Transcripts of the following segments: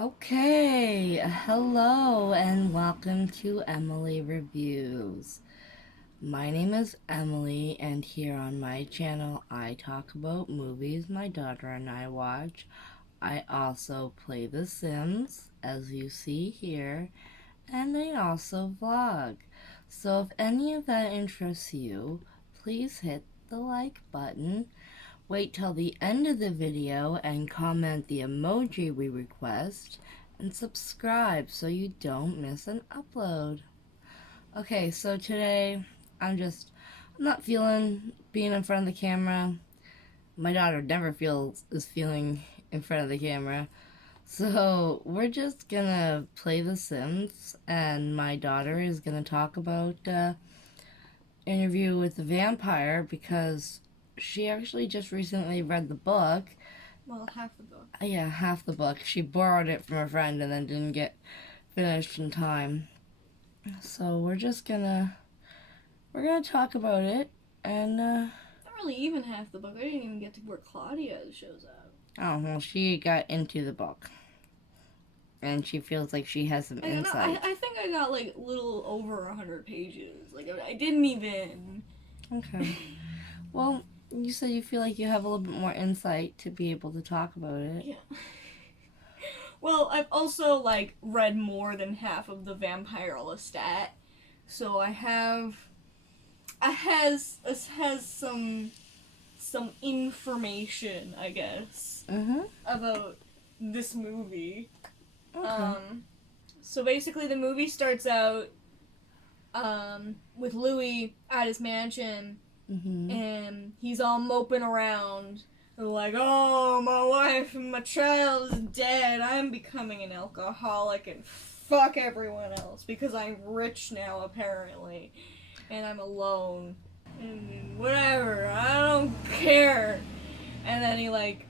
Okay, hello and welcome to Emily Reviews. My name is Emily, and here on my channel I talk about movies my daughter and I watch. I also play The Sims, as you see here, and I also vlog. So if any of that interests you, please hit the like button. Wait till the end of the video and comment the emoji we request, and subscribe so you don't miss an upload. Okay, so today I'm not feeling being in front of the camera. My daughter never is feeling in front of the camera. So we're just gonna play The Sims, and my daughter is gonna talk about Interview with the Vampire because she actually just recently read the book. Well, half the book. Yeah, half the book. She borrowed it from a friend and then didn't get finished in time. So we're gonna talk about it, and Not really even half the book. I didn't even get to where Claudia shows up. oh well, she got into the book, and she feels like she has some insight. I think I got like a little over 100 pages. Like I didn't even. Okay. Well, you said you feel like you have a little bit more insight to be able to talk about it. Yeah. Well, I've also like read more than half of the Vampire Lestat, so I has some information, I guess, about this movie. Okay. So basically, the movie starts out with Louis at his mansion, and he's all moping around. And like, oh, my wife and my child is dead. I'm becoming an alcoholic and fuck everyone else because I'm rich now, apparently. And I'm alone. And whatever, I don't care. And then he, like,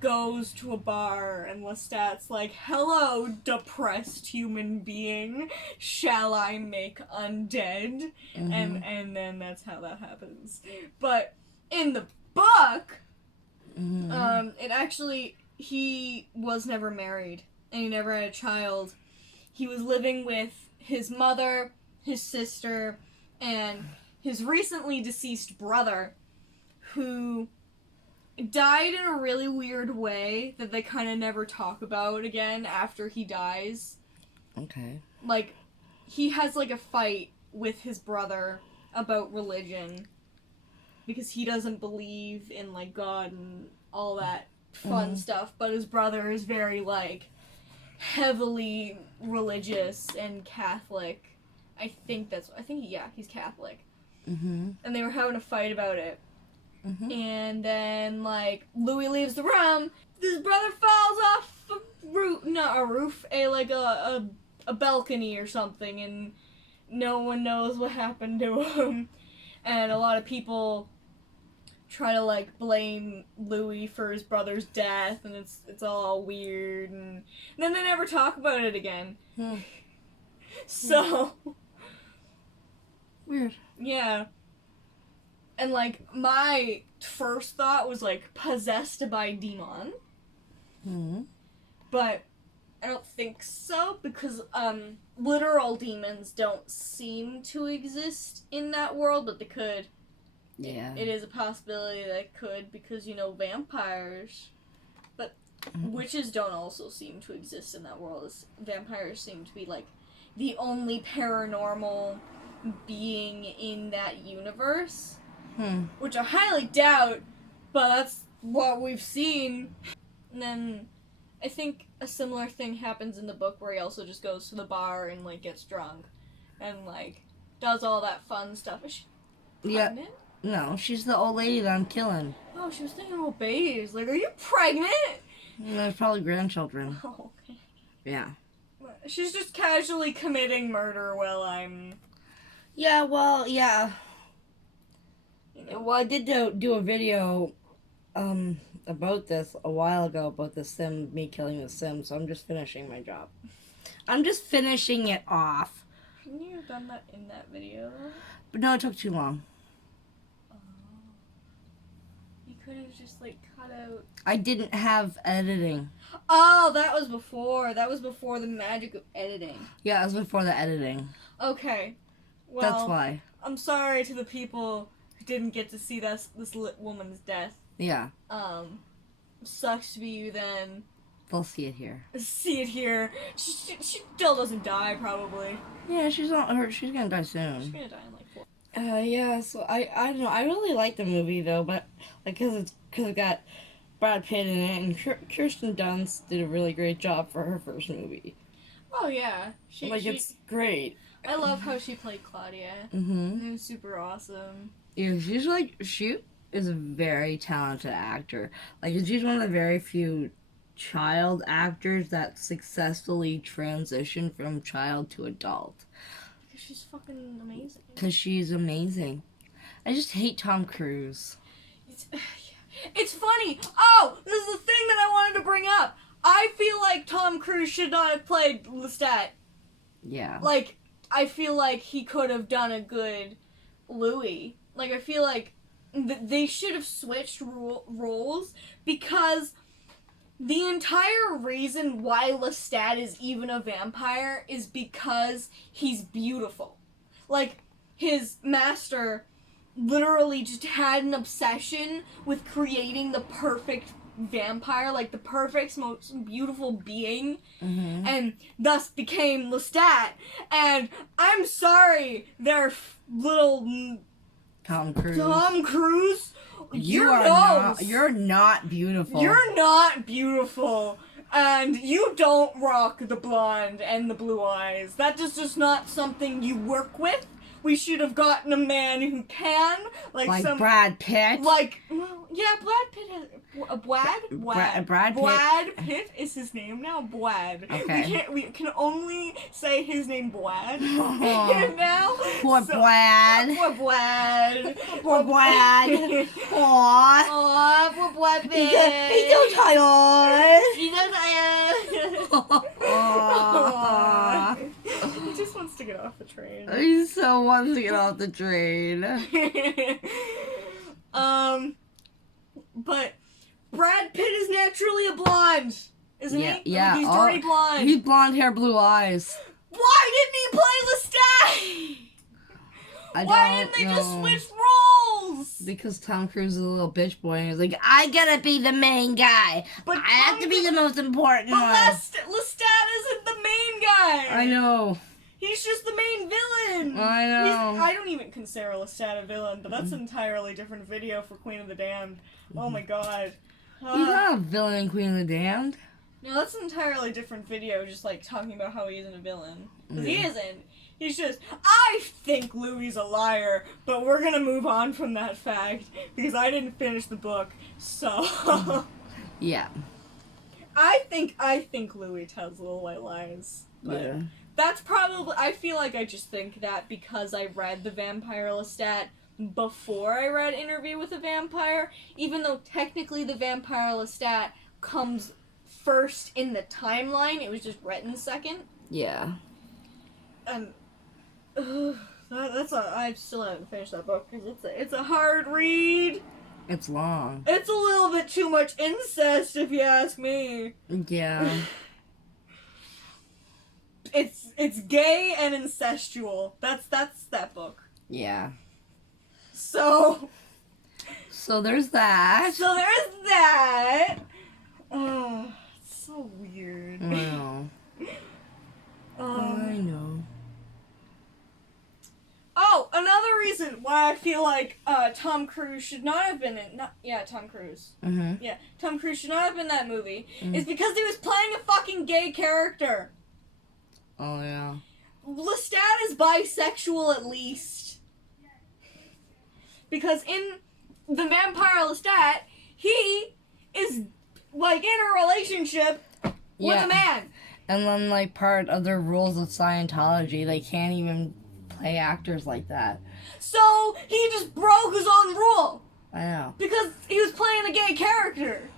goes to a bar, and Lestat's like, hello, depressed human being. Shall I make undead? And then that's how that happens. But in the book, it actually, he was never married, and he never had a child. He was living with his mother, his sister, and his recently deceased brother, who died in a really weird way that they kind of never talk about again after he dies. Okay. Like, he has, like, a fight with his brother about religion because he doesn't believe in, like, God and all that fun stuff, but his brother is very, like, heavily religious and Catholic. He's Catholic. And they were having a fight about it. And then, like, Louis leaves the room. His brother falls off a balcony or something, and no one knows what happened to him. And a lot of people try to, like, blame Louis for his brother's death, and it's all weird. And then they never talk about it again. So Weird. yeah. And, like, my first thought was, like, possessed by demon. But I don't think so, because, literal demons don't seem to exist in that world, but they could. Yeah. It is a possibility that it could, because, vampires. But witches don't also seem to exist in that world. Vampires seem to be, like, the only paranormal being in that universe. Which I highly doubt, but that's what we've seen. And then I think a similar thing happens in the book where he also just goes to the bar and, like, gets drunk and, like, does all that fun stuff. Is she pregnant? No, she's the old lady that I'm killing. Oh, she was thinking about babies. Like, are you pregnant? There's probably grandchildren. Oh, okay. Yeah. She's just casually committing murder while I'm... Yeah, well, yeah. Well, I did do a video about this a while ago, about the sim, me killing the sim, so I'm just finishing my job. I'm just finishing it off. Couldn't you have done that in that video? But no, it took too long. Oh. You could have just, like, cut out... I didn't have editing. Oh, that was before. That was before the magic of editing. Yeah, it was before the editing. Okay. Well, That's why. I'm sorry to the people who didn't get to see this woman's death. Yeah, Sucks to be you then. they'll see it here. See it here. She still doesn't die, probably. Yeah, she's not hurt. She's gonna die She's soon. gonna die in like 4. Yeah. So I don't know. I really like the movie though, but like because it got Brad Pitt in it, and Kirsten Dunst did a really great job for her first movie. Oh yeah, It's great. I love how she played Claudia. Mm-hmm. It was super awesome. Yeah, she is a very talented actor. Like she's one of the very few child actors that successfully transitioned from child to adult. Because she's fucking amazing. Because she's amazing. I just hate Tom Cruise. It's funny. Oh, this is the thing that I wanted to bring up. I feel like Tom Cruise should not have played Lestat. Yeah. Like, I feel like he could have done a good Louis. Like, I feel like they should have switched roles because the entire reason why Lestat is even a vampire is because he's beautiful. Like, his master literally just had an obsession with creating the perfect vampire, like the perfect, most beautiful being, and thus became Lestat. And I'm sorry, their little Tom Cruise. You're not beautiful. You're not beautiful. And you don't rock the blonde and the blue eyes. That is just not something you work with. We should have gotten a man who can, like Brad Pitt. Like, well, yeah, Brad Pitt has Brad Pitt is his name now. Bwad. Okay. We can only say his name Bwad. Now. Poor Bwad. Poor Bwad. Poor Bwad. Aww. Aw, poor Bwad Pitt. He's so tired. He's so tired. Aww. He just wants to get off the train. He so wants to get off the train. But Brad Pitt is naturally a blonde, isn't he? Yeah. He's dirty blonde. He's blonde hair, blue eyes. Why didn't he play Lestat? Why didn't they just switch roles? Because Tom Cruise is a little bitch boy and he's like, I gotta be the main guy. But I have to be the most important one. Lestat isn't the main guy. I know. He's just the main villain. I know. I don't even consider Lestat a villain, but that's an entirely different video for Queen of the Damned. Oh my god. He's not a villain in Queen of the Damned. No, that's an entirely different video, just like talking about how he isn't a villain. Because he isn't. He's just, I think Louis a liar, but we're gonna move on from that fact, because I didn't finish the book, so. Yeah. I think Louis tells little white lies. But Yeah. that's probably, I feel like I just think that because I read The Vampire Lestat before I read Interview with a Vampire, even though technically The Vampire Lestat comes first in the timeline, it was just written second. Yeah. And I still haven't finished that book because it's a hard read. It's long. It's a little bit too much incest, if you ask me. Yeah. It's gay and incestual. That's that book. Yeah. So there's that. So there's that. Oh, it's so weird. I know. I know. Oh, another reason why I feel like Tom Cruise should not have been in. Tom Cruise. Mm-hmm. Yeah, Tom Cruise should not have been in that movie. Is because he was playing a fucking gay character. Oh yeah. Lestat is bisexual at least. Because in The Vampire Lestat, he is like in a relationship with a man. And then like part of the rules of Scientology, they can't even play actors like that. So he just broke his own rule. I know. Because he was playing a gay character.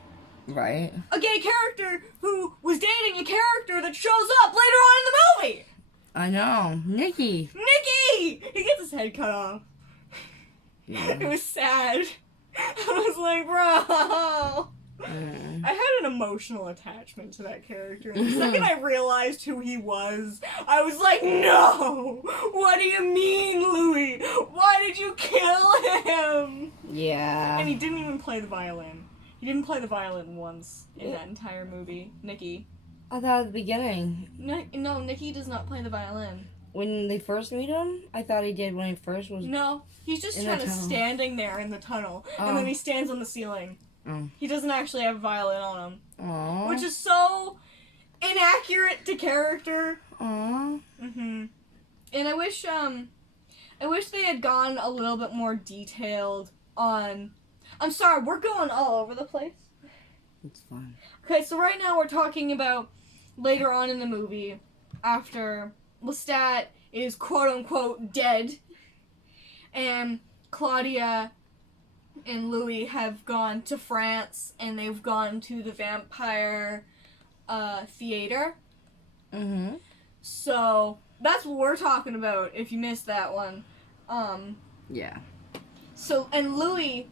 Right? A gay character who was dating a character that shows up later on in the movie. I know. Nikki! He gets his head cut off. Yeah. It was sad. I was like, bro. Mm. I had an emotional attachment to that character. And the second I realized who he was, I was like, no! What do you mean, Louis? Why did you kill him? Yeah. And he didn't even play the violin. He didn't play the violin once in that entire movie. Nikki. I thought at the beginning. No, Nikki does not play the violin. When they first meet him, I thought he did when he first was. No, he's just In kind the of tunnel. standing there in the tunnel, Oh. and then he stands on the ceiling. Oh. He doesn't actually have a violin on him, Aww. which is so inaccurate to character. Aww. And I wish they had gone a little bit more detailed on. I'm sorry, we're going all over the place. It's fun. Okay, so right now we're talking about later on in the movie, after Lestat is quote-unquote dead, and Claudia and Louis have gone to France, and they've gone to the vampire theater. Mm-hmm. So, that's what we're talking about, if you missed that one. Yeah. So, and Nicky,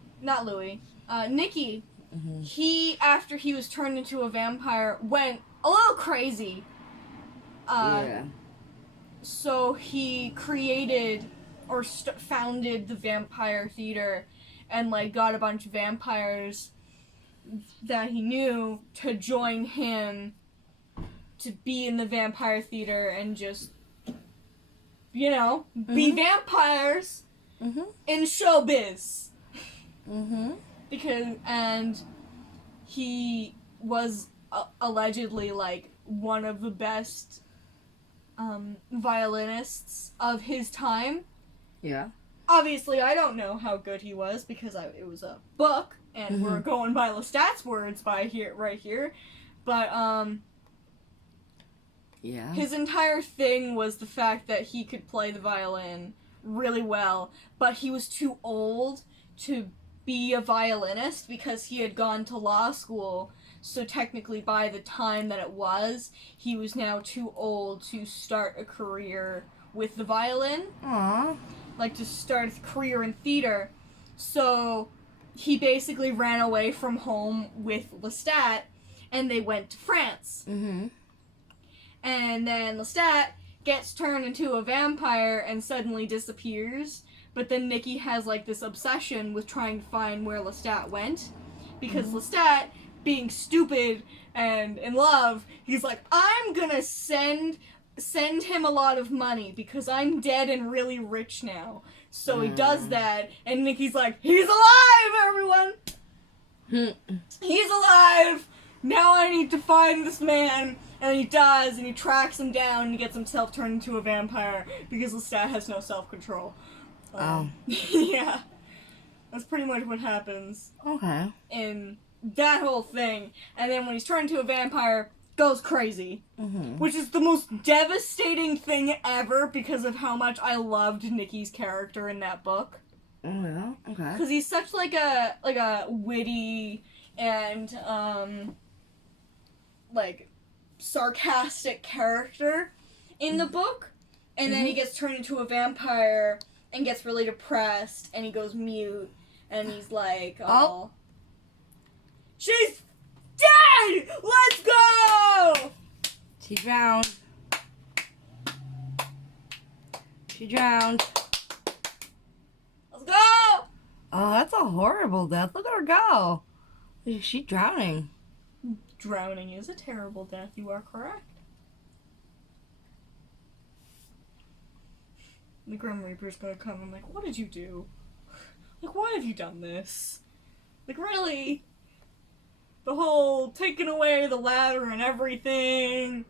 Mm-hmm. after he was turned into a vampire, went a little crazy. Yeah. So he created or founded the vampire theater and like got a bunch of vampires that he knew to join him to be in the vampire theater and just, you know, be vampires Mm-hmm. in showbiz. Mm-hmm. And he was allegedly like one of the best violinists of his time. Yeah. Obviously, I don't know how good he was because it was a book, and we're going by Lestat's words right here. But Yeah. his entire thing was the fact that he could play the violin really well, but he was too old to be a violinist because he had gone to law school. So technically, by the time that it was, he was now too old to start a career with the violin. Aww. Like to start a career in theater. So he basically ran away from home with Lestat, and they went to France. Mm-hmm. And then Lestat gets turned into a vampire and suddenly disappears. But then Nicky has like this obsession with trying to find where Lestat went. Because Lestat, being stupid and in love, he's like, I'm gonna send him a lot of money because I'm dead and really rich now. So he does that, and Nicky's like, he's alive, everyone! He's alive! Now I need to find this man. And he does, and he tracks him down, and he gets himself turned into a vampire because Lestat has no self-control. Yeah. That's pretty much what happens Okay. in that whole thing. And then when he's turned into a vampire, goes crazy. Mm-hmm. Which is the most devastating thing ever because of how much I loved Nicky's character in that book. Oh yeah. Okay. Because he's such like a witty and like sarcastic character in the book, and then he gets turned into a vampire and gets really depressed, and he goes mute, and he's like, "Oh, she's dead! Let's go!" She drowned. She drowned. Let's go! Oh, that's a horrible death. Look at her go. She's drowning. Drowning is a terrible death. You are correct. The Grim Reaper's gonna come and like, what did you do? Like, why have you done this? Like, really? The whole taking away the ladder and everything.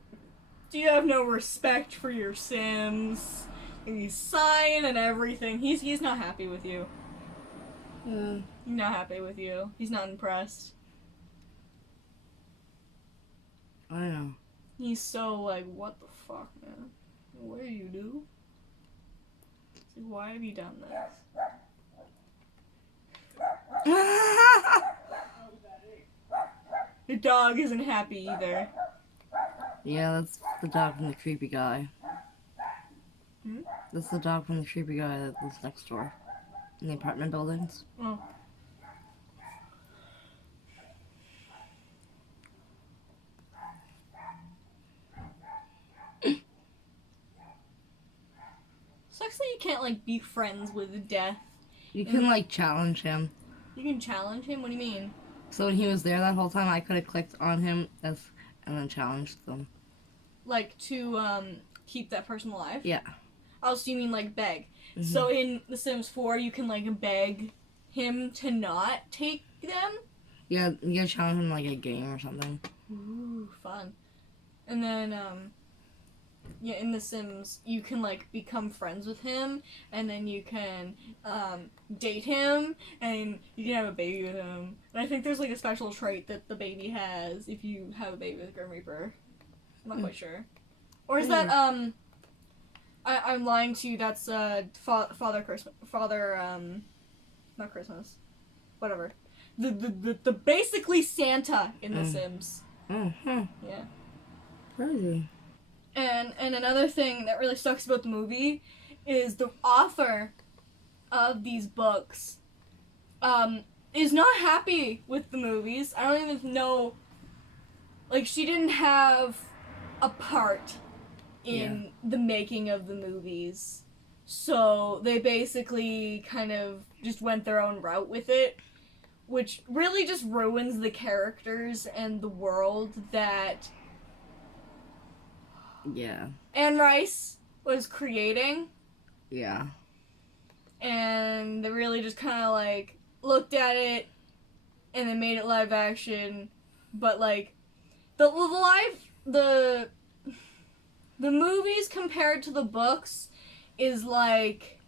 Do you have no respect for your Sims? And he's sighing and everything. He's not happy with you. He's not happy with you. He's not impressed. I know. He's so like, what the fuck, man? What did you do? It's like, why have you done this? The dog isn't happy either. Yeah, that's the dog from the creepy guy. That's the dog from the creepy guy that lives next door. In the apartment buildings. Oh. you can't like be friends with death. You can like challenge him. You can challenge him? What do you mean? So when he was there that whole time, I could have clicked on him and then challenged them. Like to keep that person alive? Yeah. Oh, so you mean like beg. Mhm. So in The Sims 4, you can like beg him to not take them? Yeah, you gotta challenge him like a game or something. Ooh, fun. And then, yeah, in The Sims, you can, like, become friends with him, and then you can, date him, and you can have a baby with him. And I think there's, like, a special trait that the baby has if you have a baby with Grim Reaper. I'm not quite sure. Or is that, I'm lying to you, that's, Father Christmas, not Christmas. Whatever. The basically Santa in The Sims. Mm-hmm. Yeah. Crazy. And another thing that really sucks about the movie is the author of these books is not happy with the movies. I don't even know. Like, she didn't have a part in the making of the movies. So they basically kind of just went their own route with it, which really just ruins the characters and the world that Anne Rice was creating. Yeah. And they really just kind of like looked at it and then made it live action. But like the movies compared to the books is like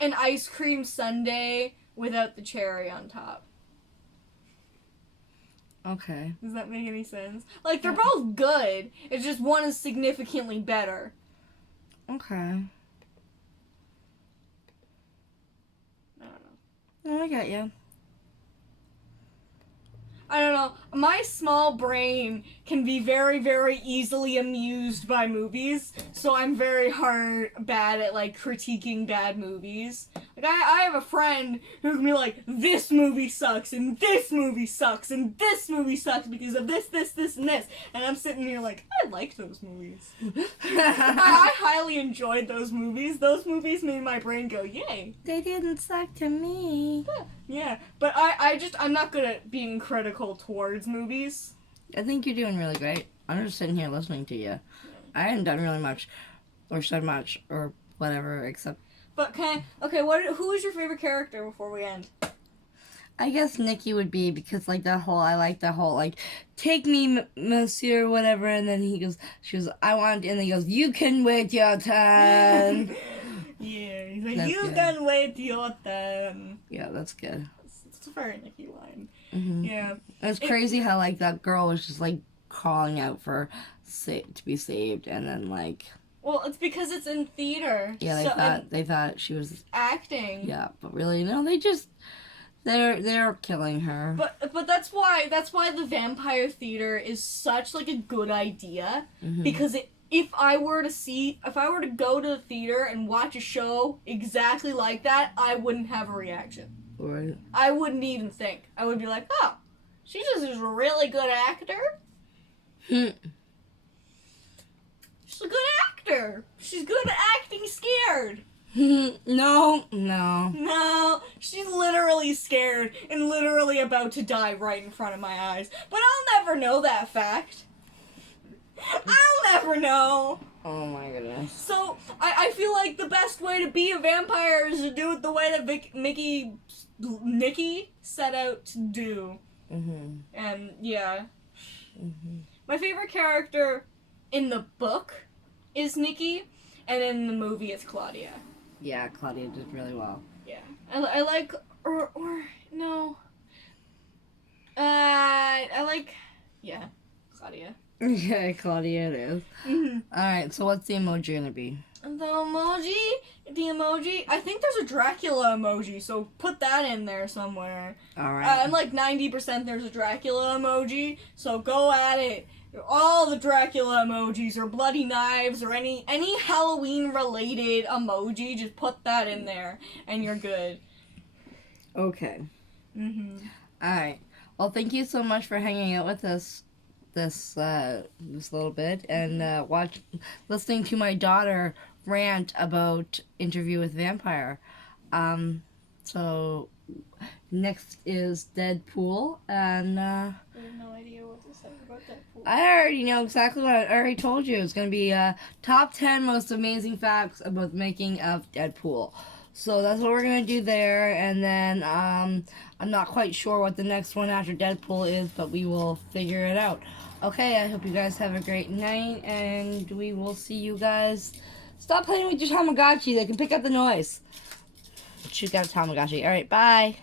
an ice cream sundae without the cherry on top. Okay. Does that make any sense? Like, they're both good. It's just one is significantly better. Okay. I don't know. Oh, I got you. I don't know. My small brain can be very, very easily amused by movies, so I'm very bad at, like, critiquing bad movies. Like, I have a friend who can be like, this movie sucks, and this movie sucks, and this movie sucks because of this, this, this, and this. And I'm sitting here like, I like those movies. I highly enjoyed those movies. Those movies made my brain go, yay. They didn't suck to me. Yeah, but I'm not good at being critical towards movies. I think you're doing really great. I'm just sitting here listening to you. I haven't done really much, or said much, or whatever, except... But who is your favorite character before we end? I guess Nikki would be, because, like, I like that whole, like, take me, monsieur, whatever, and then she goes, I want, and then he goes, you can wait your turn. Yeah, he's like, That's you good. can wait your turn. Yeah, that's good. It's a very Nikki line. Mm-hmm. Yeah. It's crazy how, like, that girl was just, like, calling out for to be saved, and then, like... Well, it's because it's in theater. Yeah, they thought she was... acting. Yeah, but really, no, they're killing her. But that's why the vampire theater is such, like, a good idea. Mm-hmm. Because if I were to go to the theater and watch a show exactly like that, I wouldn't have a reaction. Right. I wouldn't even think. I would be like, oh, she just is a really good actor. She's a good actor. She's good at acting scared. No. No, she's literally scared and literally about to die right in front of my eyes. But I'll never know that fact. I'll never know. Oh my goodness. So, I feel like the best way to be a vampire is to do it the way that Nikki set out to do. Mm-hmm. And, yeah. Mm-hmm. My favorite character in the book is Nikki, and in the movie it's Claudia. Yeah, Claudia did really well. Yeah. I like, or no. I like, yeah, Claudia. Yeah, Claudia it is. Mm-hmm. Alright, so what's the emoji gonna be? The emoji, I think there's a Dracula emoji, so put that in there somewhere. Alright. I'm like 90% there's a Dracula emoji, so go at it. All the Dracula emojis or bloody knives or any Halloween related emoji, just put that in there and you're good. Okay. Mm-hmm. Alright. Well, thank you so much for hanging out with us this this little bit and listening to my daughter rant about Interview with Vampire. So next is Deadpool, and I have no idea what to say about Deadpool. I already know exactly what I already told you. It's going to be top 10 most amazing facts about the making of Deadpool. So that's what we're going to do there, and then I'm not quite sure what the next one after Deadpool is, but we will figure it out. Okay, I hope you guys have a great night, and we will see you guys. Stop playing with your Tamagotchi. They can pick up the noise. She's got a Tamagotchi. All right, bye.